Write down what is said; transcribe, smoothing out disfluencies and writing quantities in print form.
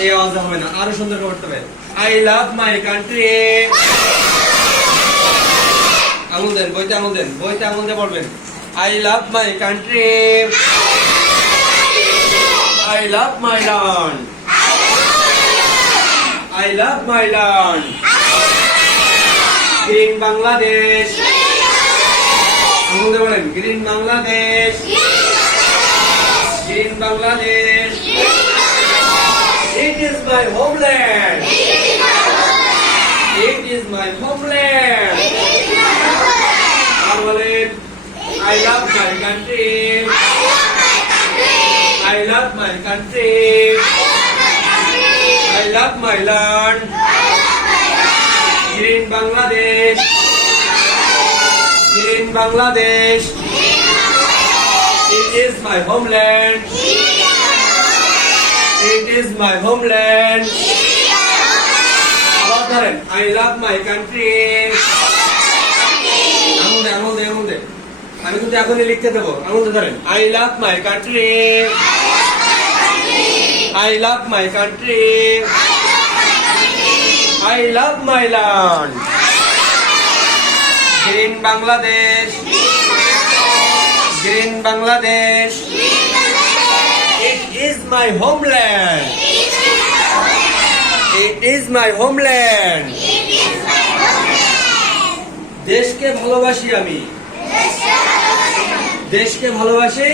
এই আওয়াজে হবে না, আরো সুন্দর করতে হবে। I love my country. আঙুল দেন, বইতে আঙুল দেন, বইতে আঙুল দিয়ে পড়বেন। I love my country. I love my land. I love my land. Green Bangladesh. আঙুল দিয়ে বলেন, গ্রিন বাংলাদেশ। গ্রিন Bangladesh. It is my homeland. It is my homeland. আর বলেন, I love my country. I love my country. I love my land. Green Bangladesh. Green Bangladesh. It is my homeland. It is my homeland. আবার ধরেন, I love my country. আঙুল দে, আঙুল দে, আঙুল দে। আমি কিন্তু এখনই লিখতে দেবো। আঙুল দে ধরেন, I love my country. I love my country. I love my land. Green Bangladesh. Green Bangladesh. It is my homeland. It is my homeland. দেশকে ভালোবাসি আমি। দেশকে ভালোবাসি।